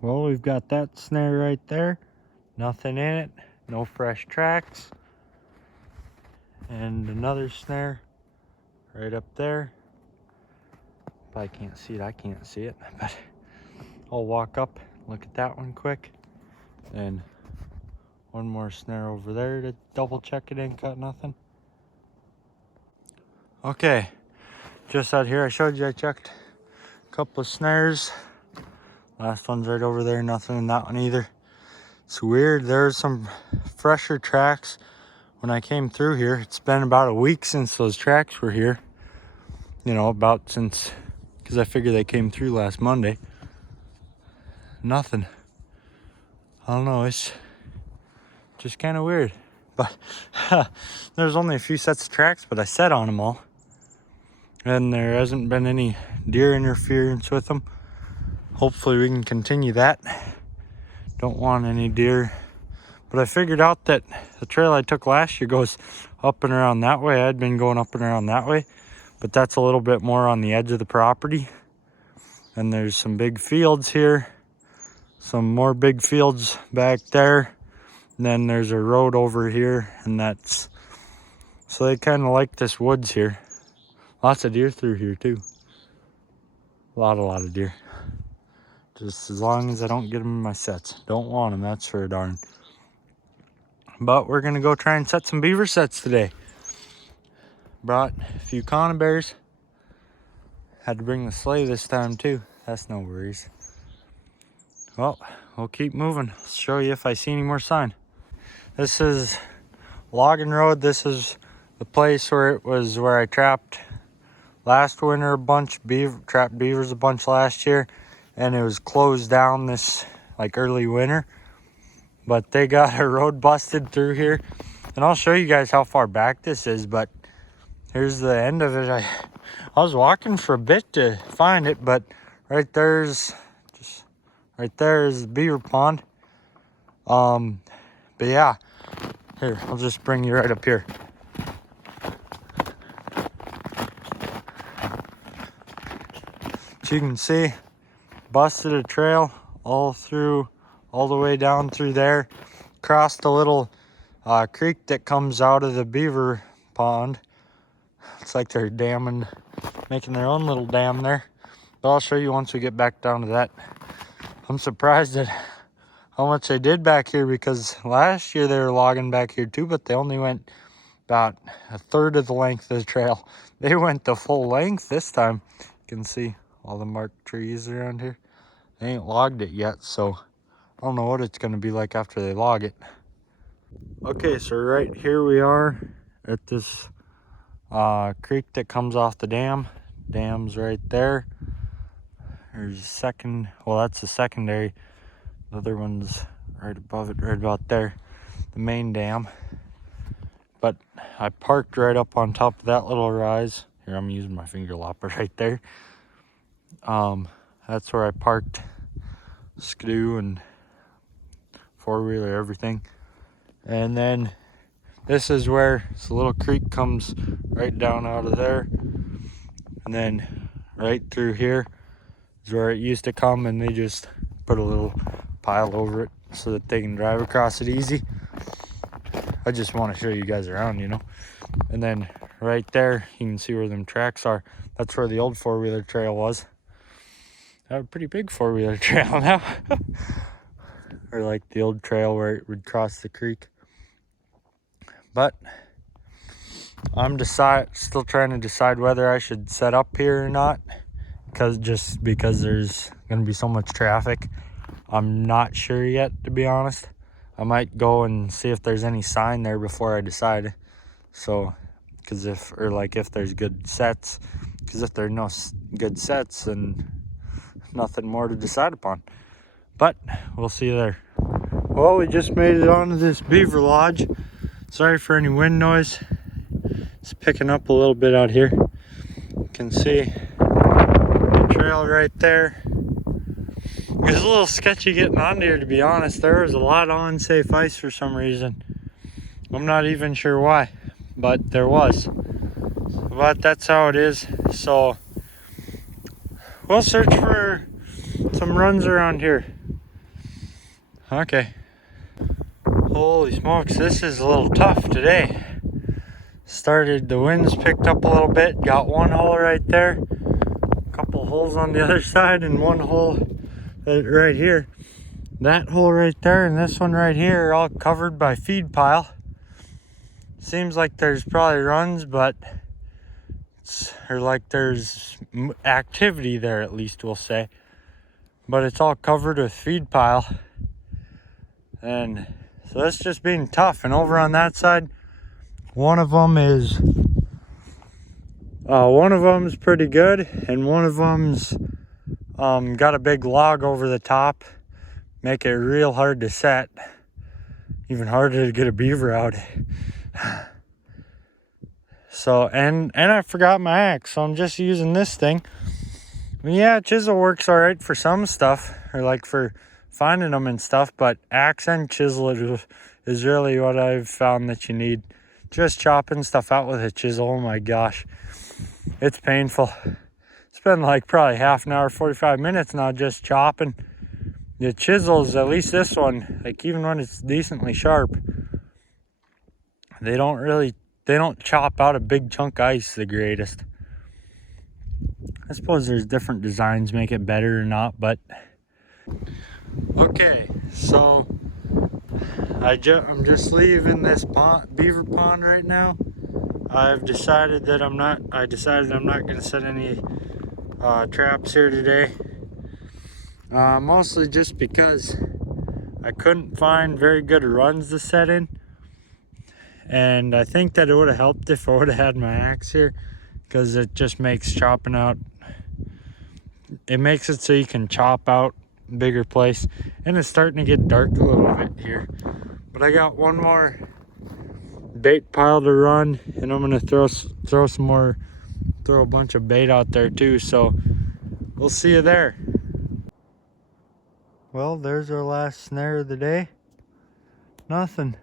Well, we've got that snare right there. Nothing in it. No fresh tracks. And another snare right up there. If I can't see it, I can't see it. But I'll walk up, look at that one quick. And one more snare over there to double check it ain't got nothing. Okay, just out here I showed you I checked a couple of snares. Last one's right over there, nothing in that one either. It's weird, there's some fresher tracks when I came through here. It's been about a week since those tracks were here. You know, about since, because I figure they came through last Monday. Nothing. I don't know, it's just kind of weird. But there's only a few sets of tracks, but I set on them all. And there hasn't been any deer interference with them. Hopefully we can continue that. Don't want any deer. But I figured out that the trail I took last year goes up and around that way. I'd been going up and around that way, but that's a little bit more on the edge of the property. And there's some big fields here, some more big fields back there. And then there's a road over here, and that's, so they kind of like this woods here. Lots of deer through here too. A lot of deer. Just as long as I don't get them in my sets. Don't want them, that's for darn. But we're gonna go try and set some beaver sets today. Brought a few conibears. Had to bring the sleigh this time too. That's no worries. Well, we'll keep moving. I'll show you if I see any more sign. This is Logging Road. This is the place where it was where I trapped last winter a bunch. Trapped beavers a bunch last year. And it was closed down this like early winter. But they got a road busted through here. And I'll show you guys how far back this is, but here's the end of it. I was walking for a bit to find it, but right there's the beaver pond. But yeah, here, I'll just bring you right up here. So you can see, busted a trail all the way down through there, crossed a little creek that comes out of the beaver pond. It's like they're making their own little dam there. But I'll show you once we get back down to that. I'm surprised at how much they did back here, because last year they were logging back here too, but they only went about a third of the length of the trail. They went the full length this time. You can see all the marked trees around here. They ain't logged it yet, so I don't know what it's gonna be like after they log it. Okay, so right here we are at this creek that comes off the dam. Dam's right there. There's a second, well, that's the secondary. The other one's right above it, right about there, the main dam. But I parked right up on top of that little rise. Here, I'm using my finger lopper right there. That's where I parked Skidoo and four-wheeler, everything. And then this is where this little creek comes right down out of there. And then right through here is where it used to come, and they just put a little pile over it so that they can drive across it easy. I just want to show you guys around, you know. And then right there, you can see where them tracks are. That's where the old four-wheeler trail was. I have a pretty big four-wheeler trail now. Or like the old trail where it would cross the creek. But I'm still trying to decide whether I should set up here or not, because there's going to be so much traffic. I'm not sure yet, to be honest. I might go and see if there's any sign there before I decide. So, if there's good sets, because if there are no good sets, then nothing more to decide upon. But we'll see you there. Well, we just made it onto this beaver lodge. Sorry for any wind noise. It's picking up a little bit out here. You can see the trail right there. It was a little sketchy getting on here, to be honest. There was a lot of unsafe ice for some reason. I'm not even sure why, but there was. But that's how it is. So we'll search for some runs around here. Okay. Holy smokes, this is a little tough today. The winds picked up a little bit. Got one hole right there. A couple holes on the other side and one hole right here. That hole right there and this one right here are all covered by feed pile. Seems like there's probably runs, but there's activity there, at least we'll say. But it's all covered with feed pile. And so that's just being tough. And over on that side, one of them is pretty good, and one of them's got a big log over the top, make it real hard to set, even harder to get a beaver out. So and I forgot my axe, so I'm just using this thing. I mean, yeah, chisel works all right for some stuff, or like for finding them and stuff, but axe and chisel is really what I've found that you need. Just chopping stuff out with a chisel, oh my gosh, it's painful. It's been like probably half an hour, 45 minutes now just chopping. The chisels, at least this one, like even when it's decently sharp, they don't chop out a big chunk of ice the greatest. I suppose there's different designs make it better or not, but okay, so I'm just leaving this beaver pond right now. I've decided that I'm not going to set any traps here today. Mostly just because I couldn't find very good runs to set in. And I think that it would have helped if I would have had my axe here, because it just makes chopping out, it makes it so you can chop out bigger place. And it's starting to get dark a little bit here. But I got one more bait pile to run, and I'm gonna throw a bunch of bait out there too, so we'll see you there. Well, there's our last snare of the day. Nothing.